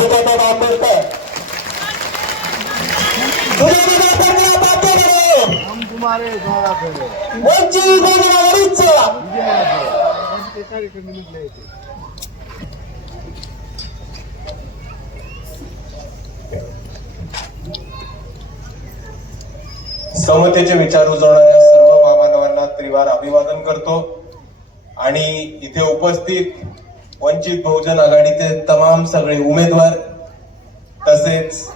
बाबासाहेब आंबेडकर समतेचे विचार उजवणाऱ्या सर्व महामानवांना त्रिवार अभिवादन करतो. आणि इथे उपस्थित वंचित बहुजन आघाडीचे तमाम सगळे उमेदवार तसेच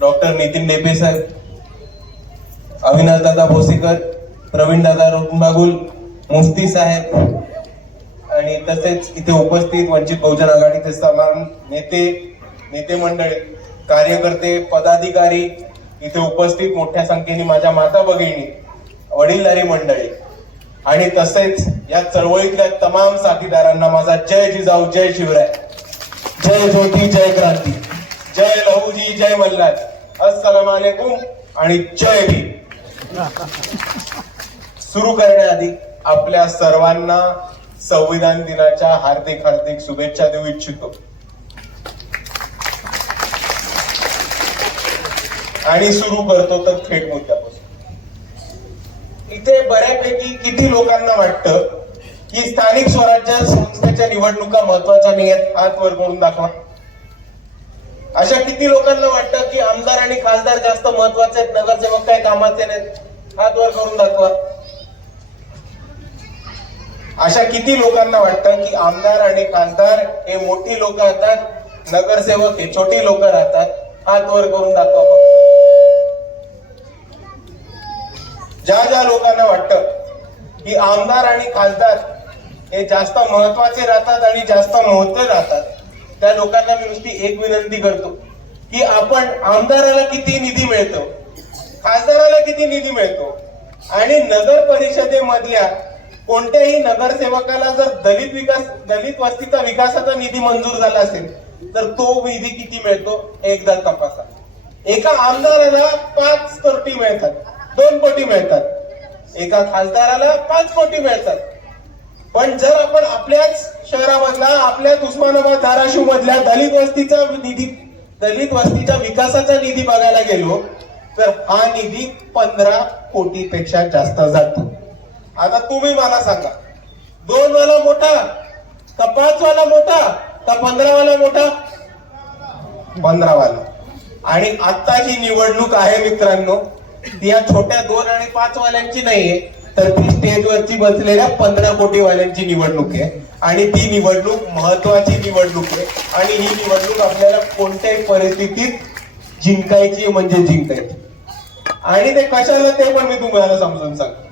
डॉक्टर नितीन डेपे साहेब अविनाश दादा भोसीकर प्रवीण दादा रोगबागुल मुफ्ती साहेब आणि तसेच इथे उपस्थित वंचित बहुजन आघाडीचे समान नेते नेते मंडळी कार्यकर्ते पदाधिकारी इथे उपस्थित मोठ्या संख्येने माझ्या माता भगिनी वडीलधारी मंडळी आणि तसेच या चळवळीतल्या तमाम साथीदारांना माझा जय जिजाऊ जय शिवराय. जय ज्योती जय क्रांती. जय लहूजी जय मल्हार. अस्सलाम वालेकुम आणि जय भीम. सुरू करण्याआधी आपल्या सर्वांना संविधान दिनाच्या हार्दिक हार्दिक शुभेच्छा देऊ इच्छितो. आणि सुरू करतो तर थेट मुद्द्यापासून इथे बऱ्यापैकी किती लोकांना वाटतं की स्थानिक स्वराज्य संस्थेच्या निवडणुका महत्त्वाच्या नाही आहेत हात वर करून दाखवा. अशा किती लोकांना वाटतं की आमदार आणि खासदार जास्त महत्त्वाचे आहेत नगरसेवक काय कामाचे नाहीत हात वर करून दाखवा. अशा किती लोकांना वाटतं की आमदार आणि खासदार हे मोठी लोक राहतात नगरसेवक हे छोटी लोक राहतात हात वर करून दाखवा. ज्या ज्या लोकांना वाटतं की आमदार आणि खासदार हे जास्त महत्त्वाचे राहतात आणि जास्त महत्त्व राहतात त्या लोकांना मी नुसती एक विनंती करतो की आपण आमदाराला किती निधी मिळतो खासदाराला किती निधी मिळतो आणि नगर परिषदेमधल्या कोणत्याही नगरसेवकाला जर दलित विकास दलित वस्तीचा विकासाचा निधी मंजूर झाला असेल तर तो निधी किती मिळतो? एकदा तपासा. एका आमदाराला पाच कोटी मिळतात. दोन कोटी मिळतात. एका खासदाराला पाच कोटी मिळतात. पण जर आपण आपल्याच शहरामधला आपल्याच उस्मानाबाद धाराशिव मधल्या दलित वस्तीचा निधी दलित वस्तीच्या विकासाचा निधी बघायला गेलो तर हा निधी पंधरा कोटी पेक्षा जास्त जातो. आता तुम्ही मला सांगा दोन वाला मोठा का पाच वाला मोठा का पंधरा वाला मोठा? पंधरा वाला आणि आता ही निवडणूक आहे मित्रांनो ती या छोट्या दोन आणि पाच वाल्यांची नाहीये तर ती स्टेजवरची बसलेल्या पंधरा कोटी वाल्यांची निवडणूक आहे. आणि ती निवडणूक महत्वाची निवडणूक आहे. आणि ही निवडणूक आपल्याला कोणत्याही परिस्थितीत जिंकायची म्हणजे जिंकायची आणि ते कशाला ते पण मी तुम्हाला समजून सांगतो.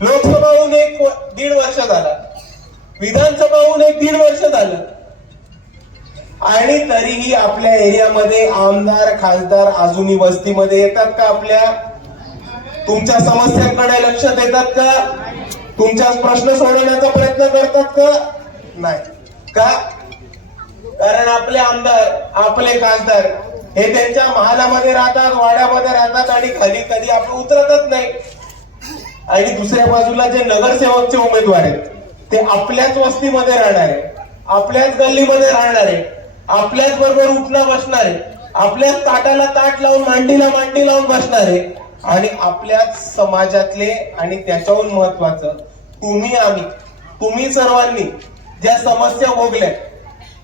लोकसभा होऊन एक दीड वर्ष झाला. विधानसभा होऊन एक दीड वर्ष झालं. आणि तरीही आपल्या एरियामध्ये आमदार खासदार अजूनही वस्तीमध्ये येतात का आपल्या? तुमच्या समस्यांकडे लक्ष देतात का? तुमच्या प्रश्न सोडवण्याचा प्रयत्न करतात का? नाही. का? कारण आपले आमदार आपले खासदार हे त्यांच्या महालामध्ये राहतात वाड्यामध्ये राहतात आणि खाली कधी आपण उतरतच नाही. आणि दुसऱ्या बाजूला जे नगरसेवकचे उमेदवार आहेत ते आपल्याच वस्तीमध्ये राहणारे आपल्याच गल्लीमध्ये राहणार आहे आपल्याच बरोबर उठणं आहे. आपल्याच ताटाला ताट लावून मांडीला मांडी लावून बसणारे आणि आपल्याच समाजातले आणि त्याच्याहून महत्वाचं तुम्ही आम्ही. तुम्ही सर्वांनी ज्या समस्या भोगल्या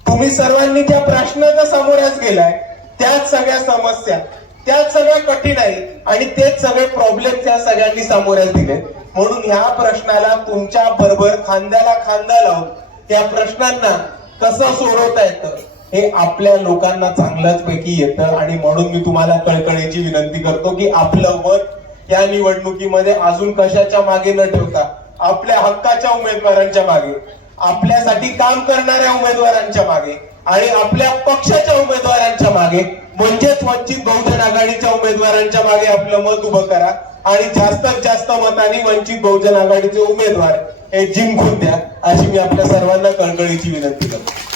तुम्ही सर्वांनी ज्या प्रश्नाच्या समोरच गेलाय त्याच सगळ्या समस्या त्याच सगळ्या कठीण आहे आणि तेच सगळे प्रॉब्लेम त्या सगळ्यांनी सामोऱ्यास दिले म्हणून ह्या प्रश्नाला तुमच्या बरोबर खांद्याला खांदा लावून त्या प्रश्नांना कसं सोडवता येतं? हे आपल्या लोकांना चांगल्याच पैकी येतं आणि म्हणून मी तुम्हाला कळकळीची विनंती करतो की आपलं मत या निवडणुकीमध्ये अजून कशाच्या मागे न ठेवता आपल्या हक्काच्या उमेदवारांच्या मागे आपल्यासाठी काम करणाऱ्या उमेदवारांच्या मागे आणि आपल्या पक्षाच्या उमेदवारांच्या मागे म्हणजेच वंचित बहुजन आघाडीच्या उमेदवारांच्या मागे आपलं मत उभं करा आणि जास्तीत जास्त मतांनी वंचित बहुजन आघाडीचे उमेदवार हे जिंकून द्या अशी मी आपल्या सर्वांना कळकळीची विनंती करतो.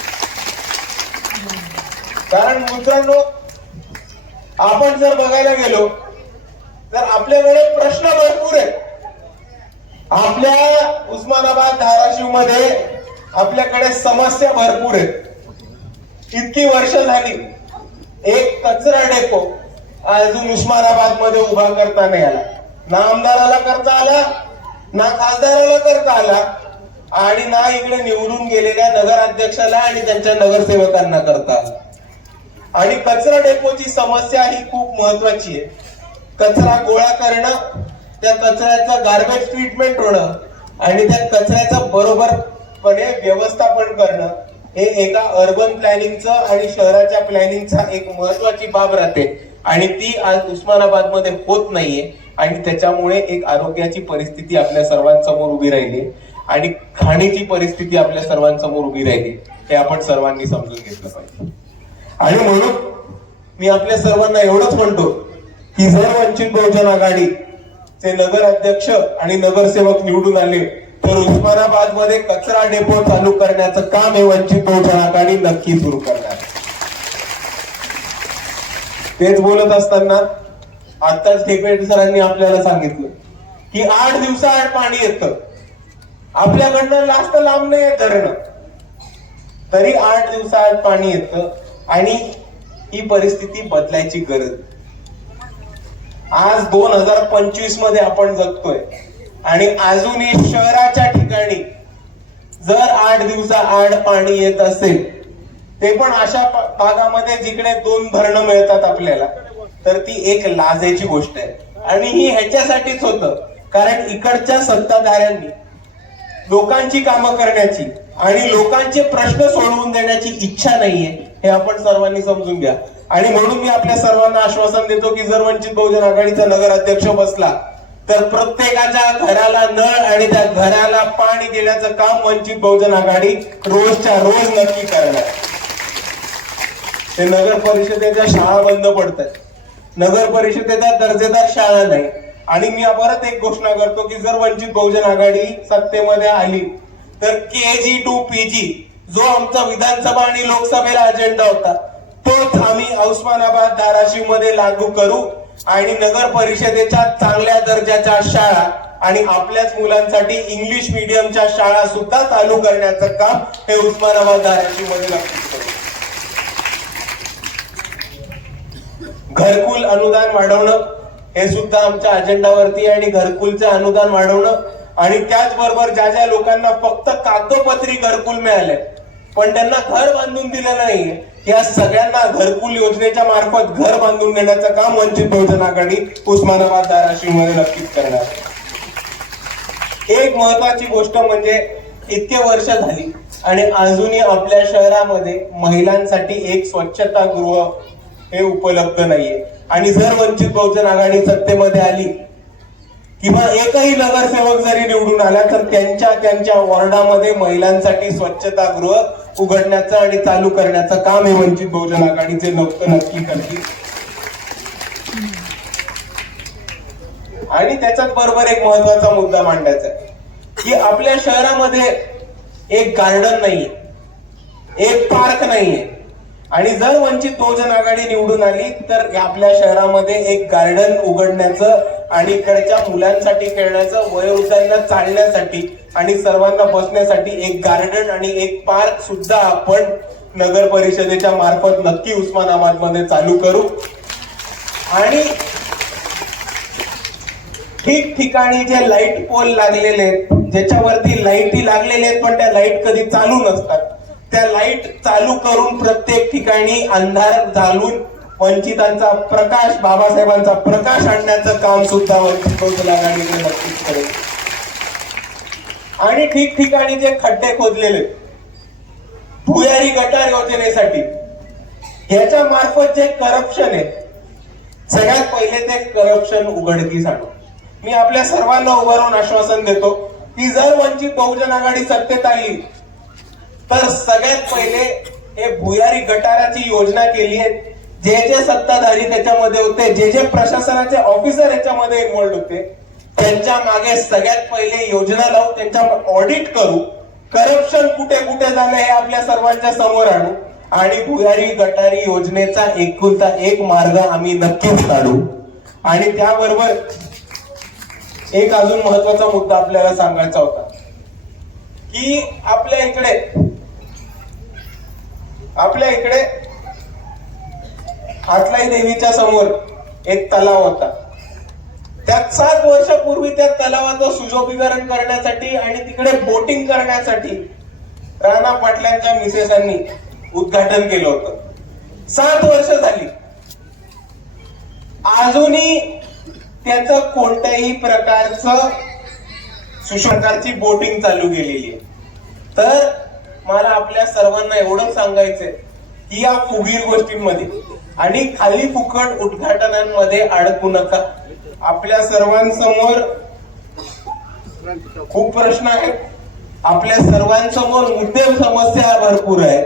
कारण मित्रांनो आपण जर बघायला गेलो तर आपल्याकडे प्रश्न भरपूर आहे आपल्या उस्मानाबाद धाराशिवमध्ये आपल्याकडे समस्या भरपूर आहेत. इतकी वर्ष झाली एक कचरा डेपो अजून उस्मानाबादमध्ये उभा करता नाही आला. ना आमदाराला करता आला ना खासदाराला करता आला आणि ना इकडे निवडून गेलेल्या नगराध्यक्षाला आणि त्यांच्या नगरसेवकांना करता आला. आणि कचरा डेपोची समस्या ही खूप महत्वाची आहे. कचरा गोळा करणं त्या कचऱ्याचं गार्बेज ट्रीटमेंट होणं आणि त्या कचऱ्याचं बरोबरपणे व्यवस्थापन करणं हे एका अर्बन प्लॅनिंगचं आणि शहराच्या प्लॅनिंगचा एक महत्वाची बाब राहते. आणि ती आज उस्मानाबादमध्ये होत नाहीये आणि त्याच्यामुळे एक आरोग्याची परिस्थिती आपल्या सर्वांसमोर उभी राहिली आणि खाण्याची परिस्थिती आपल्या सर्वांसमोर उभी राहिली हे आपण सर्वांनी समजून घेतलं पाहिजे. आणि म्हणून मी आपल्या सर्वांना एवढंच म्हणतो की जर वंचित बहुजन आघाडीचे नगराध्यक्ष आणि नगरसेवक निवडून आले तर उस्मानाबादमध्ये कचरा डेपो चालू करण्याचं काम हे वंचित बहुजन आघाडी नक्की सुरू करणार. तेच बोलत असताना आताच ठेपेट सरांनी आपल्याला सांगितलं की आठ दिवसाआड पाणी येतं. आपल्याकडनं जास्त लांब नाही आहे धरणं. तरी आठ दिवसाआड पाणी येतं. आणि ही परिस्थिती बदलायची गरज. आज दोन हजार पंचवीसमध्ये आपण जगतोय आणि अजूनही शहराच्या ठिकाणी जर आठ दिवसा आड पाणी येत असेल ते पण अशा भागामध्ये जिकडे दोन भरणं मिळतात आपल्याला तर ती एक लाजेची गोष्ट आहे. आणि ही ह्याच्यासाठीच होतं कारण इकडच्या सत्ताधाऱ्यांनी लोकांची कामं करण्याची आणि लोकांचे प्रश्न सोडवून देण्याची इच्छा नाहीये. हे आपण सर्वांनी समजून घ्या. आणि म्हणून मी आपल्या सर्वांना आश्वासन देतो की जर वंचित बहुजन आघाडीचा नगर अध्यक्ष बसला तर प्रत्येकाच्या घराला नळ आणि त्या घराला पाणी देण्याचं काम वंचित बहुजन आघाडी रोजच्या रोज नक्की करणार. ते नगर परिषदेच्या शाळा बंद पडतात नगर परिषदेच्या दर्जेदार शाळा नाही. आणि मी परत एक घोषणा करतो की जर वंचित बहुजन आघाडी सत्तेमध्ये आली तर के जी टू पी जी जो आमचा विधानसभा आणि लोकसभेला अजेंडा होता तोच आम्ही उस्मानाबाद धाराशिवमध्ये लागू करू आणि नगर परिषदेच्या चांगल्या दर्जाच्या शाळा आणि आपल्याच मुलांसाठी इंग्लिश मिडियमच्या शाळा सुद्धा चालू करण्याचं काम हे उस्मानाबाद धाराशिवमध्ये नक्कीच करू. घरकुल अनुदान वाढवणं हे सुद्धा आमच्या अजेंडावरती आणि घरकुलचं अनुदान वाढवणं आणि त्याचबरोबर ज्या ज्या लोकांना फक्त कागदोपत्री घरकुल मिळाले पण त्यांना घर बांधून दिलं नाही. या सगळ्यांना घरकुल योजनेच्या मार्फत घर बांधून देण्याचं काम वंचित बहुजन आघाडी उस्मानाबाद धाराशिवमध्ये नक्कीच करणार. एक महत्वाची गोष्ट म्हणजे इतके वर्ष झाली आणि अजूनही आपल्या शहरामध्ये महिलांसाठी एक स्वच्छता गृह हे उपलब्ध नाहीये. आणि जर वंचित बहुजन आघाडी सत्तेमध्ये आली किंवा एकही नगरसेवक जरी निवडून आला तर त्यांच्या त्यांच्या वॉर्डामध्ये महिलांसाठी स्वच्छता गृह उघडण्याचं आणि चालू करण्याचं काम हे वंचित बहुजन आघाडीचे लोक नक्की करतील. आणि त्याच्याच बरोबर एक महत्त्वाचा मुद्दा मांडायचा की आपल्या शहरामध्ये एक गार्डन नाहीये एक पार्क नाहीये. आणि जर वंचित बहुजन आघाडी निवडून आली तर आपल्या शहरामध्ये एक गार्डन उघडण्याचं आणि इकडच्या मुलांसाठी खेळण्याचं वयोवृद्धांना चालण्यासाठी आणि सर्वांना बसण्यासाठी एक गार्डन आणि एक पार्क सुद्धा आपण नगर परिषदेच्या मार्फत नक्की उस्मानाबादमध्ये चालू करू. आणि ठिकठिकाणी जे लाइट पोल लागलेले आहेत ज्याच्यावरती लाईटी लागलेले आहेत पण त्या लाइट कधी चालू नसतात. त्या लाइट चालू करून प्रत्येक ठिकाणी अंधार घालून वंचितांचा प्रकाश बाबासाहेबांचा प्रकाश आणण्याचं काम सुद्धा वंचित बहुजन आघाडीने नक्कीच करेल आणि ठिकठिकाणी जे खड्डे खोदलेले भुयारी गटार योजनेसाठी ह्याच्या मार्फत जे करप्शन आहे सगळ्यात पहिले ते करप्शन उघडकीस आणू मी आपल्या सर्वांना उभं राहून आश्वासन देतो की जर वंचित बहुजन आघाडी सत्तेत आली तर सगळ्यात पहिले हे भुयारी गटाराची योजना केली आहे. जे जे सत्ताधारी त्याच्यामध्ये होते जे जे प्रशासनाचे ऑफिसर याच्यामध्ये इन्व्हॉल्ड होते त्यांच्या मागे सगळ्यात पहिले योजना लावू त्यांच्या ऑडिट करू. करप्शन कुठे कुठे झालं हे आपल्या सर्वांच्या समोर आणू. आणि भुयारी गटारी योजनेचा एकुलता एक मार्ग आम्ही नक्कीच काढू. आणि त्याबरोबर एक अजून महत्त्वाचा मुद्दा आपल्याला सांगायचा होता की आपल्या इकडे आपल्या इकडे हातलाई देवीच्या समोर एक तलाव होता. त्यात सात वर्षापूर्वी त्या तलावाचं सुशोभीकरण करण्यासाठी आणि तिकडे बोटिंग करण्यासाठी राणा पाटलांच्या मिसेसांनी उद्घाटन केलं होतं. सात वर्ष झाली. अजूनही त्याचं कोणत्याही प्रकारचं सुशंकाची बोटिंग चालू केलेली आहे. तर मला आपल्या सर्वांना एवढं सांगायचंय की या फुगीर गोष्टींमध्ये आणि खाली फुकट उद्घाटनांमध्ये अडकू नका. आपल्या सर्वांसमोर खूप प्रश्न आहेत. आपल्या सर्वांसमोर मुद्दे समस्या भरपूर आहेत.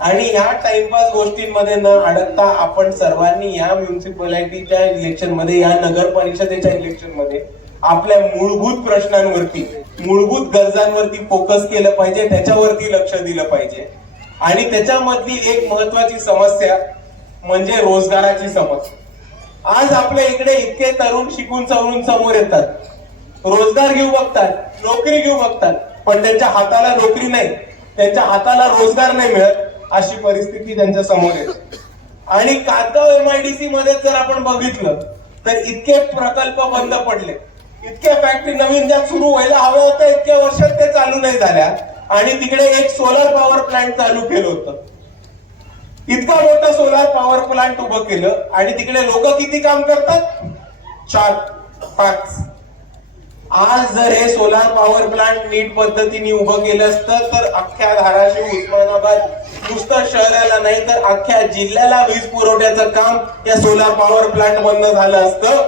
आणि ह्या टाइमपास गोष्टींमध्ये न अडकता आपण सर्वांनी या म्युन्सिपॅलिटीच्या इलेक्शनमध्ये या नगर परिषदेच्या इलेक्शनमध्ये आपल्या मूलभूत प्रश्नांवरती मूलभूत गरजांवरती फोकस केलं पाहिजे त्याच्यावरती लक्ष दिलं पाहिजे. आणि त्याच्यामधली एक महत्वाची समस्या म्हणजे रोजगाराची समज. आज आपल्या इकडे इतके तरुण शिकून सवरून समोर येतात. रोजगार घेऊ बघतात नोकरी घेऊ बघतात पण त्यांच्या हाताला नोकरी नाही त्यांच्या हाताला रोजगार नाही मिळत अशी परिस्थिती त्यांच्यासमोर येते. आणि कातगाव एमआयडीसी मध्ये जर आपण बघितलं तर इतके प्रकल्प बंद पडले. इतक्या फॅक्टरी नवीन ज्या सुरू व्हायला हव्या होत्या इतक्या वर्षात ते चालू नाही झाल्या. आणि तिकडे एक सोलर पॉवर प्लांट चालू केलं होतं. इतका मोठा सोलार पॉवर प्लांट उभं केलं. आणि तिकडे लोक किती काम करतात? चार पाच. आज जर हे सोलार पॉवर प्लांट नीट पद्धतीने उभं केलं असतं तर अख्ख्या धाराशिव उस्मानाबाद नुसतं शहराला नाही तर अख्ख्या जिल्ह्याला वीज पुरवठ्याचं काम या सोलार पॉवर प्लांट मधनं झालं असतं.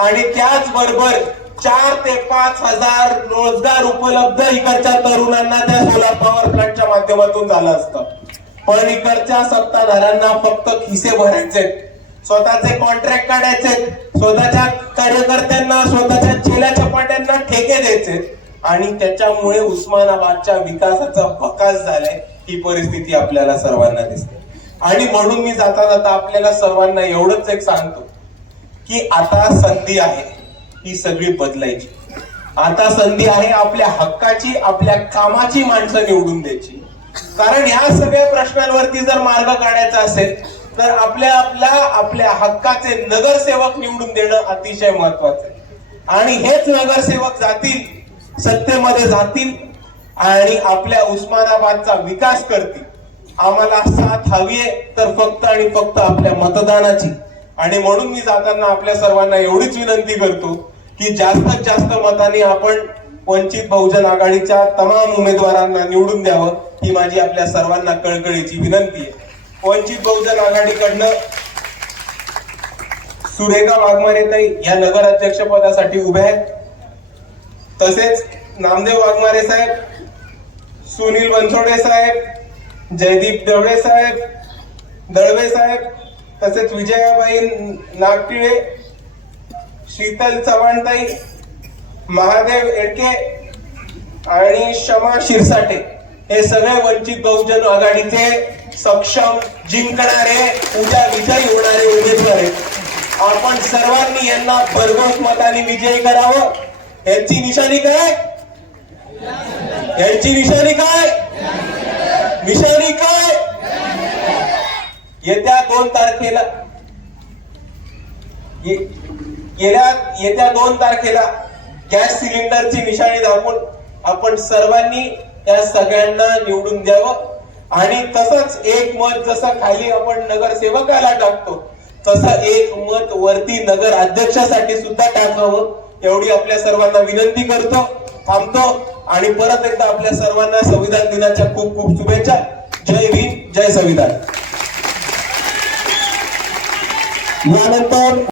आणि त्याचबरोबर चार ते पाच हजार रोजगार उपलब्ध इकडच्या तरुणांना त्या सोलार पॉवर प्लांटच्या माध्यमातून झालं असतं. पण इकडच्या सत्ताधाऱ्यांना फक्त खिसे भरायचे स्वतःचे कॉन्ट्रॅक्ट काढायचे स्वतःच्या कार्यकर्त्यांना स्वतःच्या चेल्या चपाट्यांना ठेके द्यायचे आणि त्याच्यामुळे उस्मानाबादच्या विकासाचा बकास झालाय ही परिस्थिती आपल्याला सर्वांना दिसते. आणि म्हणून मी जाता जाता आपल्याला सर्वांना एवढंच एक सांगतो की आता संधी आहे ही सगळी बदलायची. आता संधी आहे आपल्या हक्काची आपल्या कामाची माणसं निवडून द्यायची. कारण ह्या सगळ्या प्रश्नांवरती जर मार्ग काढायचा असेल तर आपल्या आपल्या आपल्या हक्काचे नगरसेवक निवडून देणं अतिशय महत्वाचं आहे. आणि हेच नगरसेवक जातील सत्तेमध्ये जातील आणि आपल्या उस्मानाबादचा विकास करतील. आम्हाला साथ हवी आहे तर फक्त आणि फक्त आपल्या मतदानाची. आणि म्हणून मी जाताना आपल्या सर्वांना एवढीच विनंती करतो की जास्तीत जास्त मताने आपण वंचित बहुजन आघाडीच्या तमाम उमेदवारांना निवडून द्यावं. ही माझी आपल्या सर्वांना कळकळीची विनंती आहे. वंचित बहुजन आघाडीकडनं सुरेखा वाघमारेताई या नगराध्यक्ष पदासाठी उभ्या आहेत. तसेच नामदेव वाघमारे साहेब सुनील बनसोडे साहेब जयदीप देवडे साहेब दळवे साहेब तसेच विजयाबाई नागटिळे शीतल चव्हाणताई महादेव एडके आणि शमा शिरसाटे. हे सगळे वंचित बहुजन आघाडीचे सक्षम जिंकणारे उद्या विजयी होणारे उमेदवार आहेत. आपण सर्वांनी यांना भरघोस मताने विजयी करावं. यांची निशाणी काय? यांची निशाणी काय? निशाणी काय? येत्या दोन तारखेला गेल्या येत्या दोन तारखेला गॅस सिलेंडरची निशाणी दाखवून आपण सर्वांनी या सगळ्यांना निवडून द्यावं. आणि तसंच एक मत जसं खाली आपण नगरसेवकाला टाकतो तसं एक मत वरती नगर अध्यक्षासाठी सुद्धा टाकावं. एवढी आपल्या सर्वांना विनंती करतो थांबतो. आणि परत एकदा आपल्या सर्वांना संविधान दिनाच्या खूप खूप शुभेच्छा. जय भीम जय संविधान. यानंतर